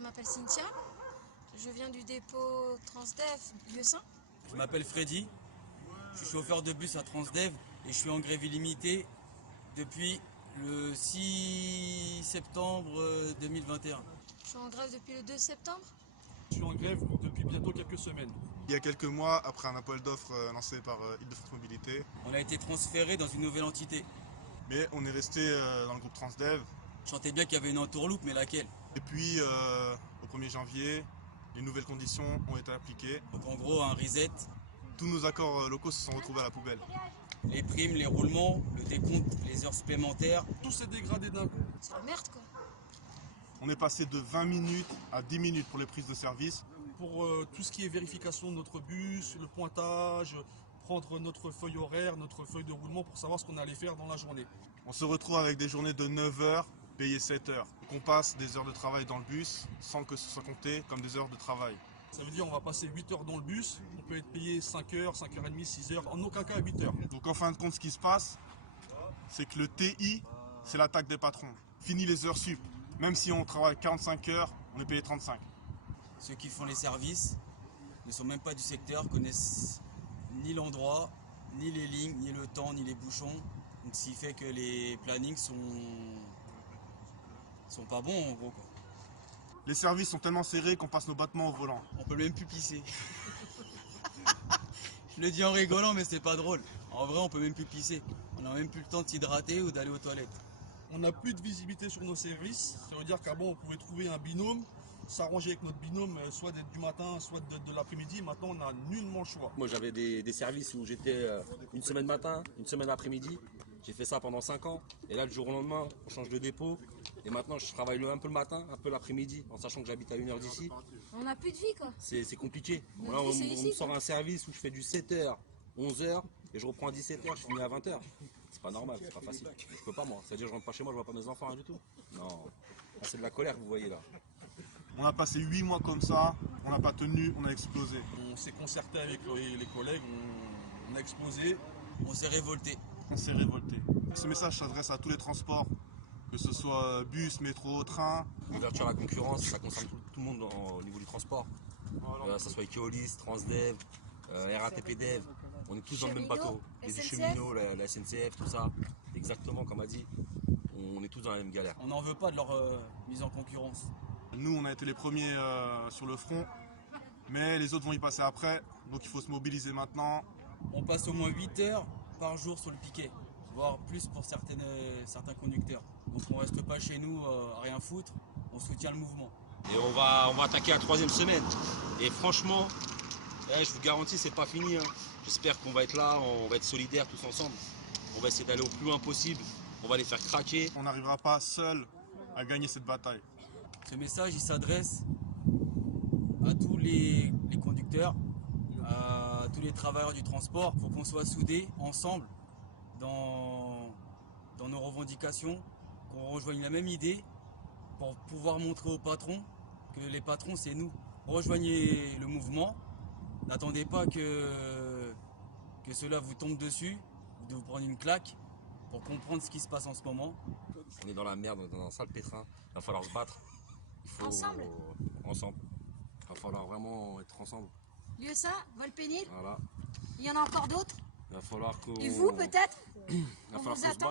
m'appelle Cynthia, je viens du dépôt Transdev Lieu-Saint. Je m'appelle Freddy, je suis chauffeur de bus à Transdev et je suis en grève illimitée depuis le 6 septembre 2021. Je suis en grève depuis le 2 septembre. Je suis en grève depuis bientôt quelques semaines. Il y a quelques mois, après un appel d'offres lancé par Île-de-France Mobilité, On a été transféré dans une nouvelle entité. mais on est resté dans le groupe Transdev. Je sentais bien qu'il y avait une entourloupe, mais laquelle? Et puis, au 1er janvier, les nouvelles conditions ont été appliquées. Donc en gros, un reset, Tous nos accords locaux se sont retrouvés à la poubelle. les primes, les roulements, le décompte, les heures supplémentaires. Tout s'est dégradé d'un coup. C'est la merde quoi. On est passé de 20 minutes à 10 minutes pour les prises de service. Pour tout ce qui est vérification de notre bus, le pointage, prendre notre feuille horaire, notre feuille de roulement pour savoir ce qu'on allait faire dans la journée. On se retrouve avec des journées de 9 heures, payées 7 heures. Donc on passe des heures de travail dans le bus sans que ce soit compté comme des heures de travail. Ça veut dire on va passer 8 heures dans le bus, on peut être payé 5 heures, 5h30, 6 heures, en aucun cas 8 heures. Donc en fin de compte, ce qui se passe, c'est que le TI, c'est l'attaque des patrons. Fini les heures sup. Même si on travaille 45 heures, on est payé 35. Ceux qui font les services ne sont même pas du secteur, connaissent ni l'endroit, ni les lignes, ni le temps, ni les bouchons. Donc ce qui fait que les plannings sont pas bons en gros quoi. Les services sont tellement serrés qu'on passe nos battements au volant. On peut même plus pisser. Je le dis en rigolant mais c'est pas drôle. En vrai on peut même plus pisser. On n'a même plus le temps de s'hydrater ou d'aller aux toilettes. On n'a plus de visibilité sur nos services, ça veut dire qu'avant on pouvait trouver un binôme, s'arranger avec notre binôme, soit d'être du matin, soit de l'après-midi. Maintenant on n'a nullement le choix. Moi j'avais des services où j'étais une semaine matin, une semaine après-midi. J'ai fait ça pendant 5 ans. Et là, le jour au lendemain, on change de dépôt. Et maintenant, je travaille un peu le matin, un peu l'après-midi, en sachant que j'habite à 1 heure d'ici. On n'a plus de vie quoi. C'est compliqué. Notre Là, vie, c'est on ici, me sort quoi. un service où je fais du 7h, 11h, et je reprends à 17h, je finis à 20h. C'est pas normal, c'est pas facile. Je peux pas moi. C'est-à-dire je rentre pas chez moi, je vois pas mes enfants, rien du tout. Non. Là, c'est de la colère que vous voyez là. On a passé 8 mois comme ça, on n'a pas tenu, on a explosé. On s'est concerté avec les collègues, on a explosé. On s'est révolté. On s'est révolté. Ce message s'adresse à tous les transports, que ce soit bus, métro, train. L'ouverture à la concurrence, ça concerne tout le monde au niveau du transport. Que ce soit Keolis, Transdev, RATP Dev, on est tous dans le même bateau. Les SNCF. cheminots, la SNCF, tout ça. Exactement comme a dit, on est tous dans la même galère. On n'en veut pas de leur mise en concurrence. Nous, on a été les premiers sur le front, mais les autres vont y passer après, donc il faut se mobiliser maintenant. On passe au moins 8 heures par jour sur le piquet, voire plus pour certains conducteurs. Donc on reste pas chez nous à rien foutre, on soutient le mouvement. Et on va attaquer la 3e semaine. Et franchement, je vous garantis, c'est pas fini. Hein. J'espère qu'on va être là, on va être solidaires tous ensemble. On va essayer d'aller au plus loin possible. On va les faire craquer. On n'arrivera pas seul à gagner cette bataille. Ce message il s'adresse à tous les conducteurs, à tous les travailleurs du transport. Il faut qu'on soit soudés ensemble dans nos revendications, qu'on rejoigne la même idée pour pouvoir montrer aux patrons que les patrons c'est nous. Rejoignez le mouvement, n'attendez pas que cela vous tombe dessus, de vous prendre une claque pour comprendre ce qui se passe en ce moment. On est dans la merde, dans un sale pétrin. Il va falloir se battre. Il faut, Ensemble. Ensemble. Il va falloir vraiment être ensemble. Lieu-Saint, Volpénil, Voilà. il y en a encore d'autres. Il va falloir qu'on... Et vous peut-être Il va On falloir vous qu'on se attend. batte.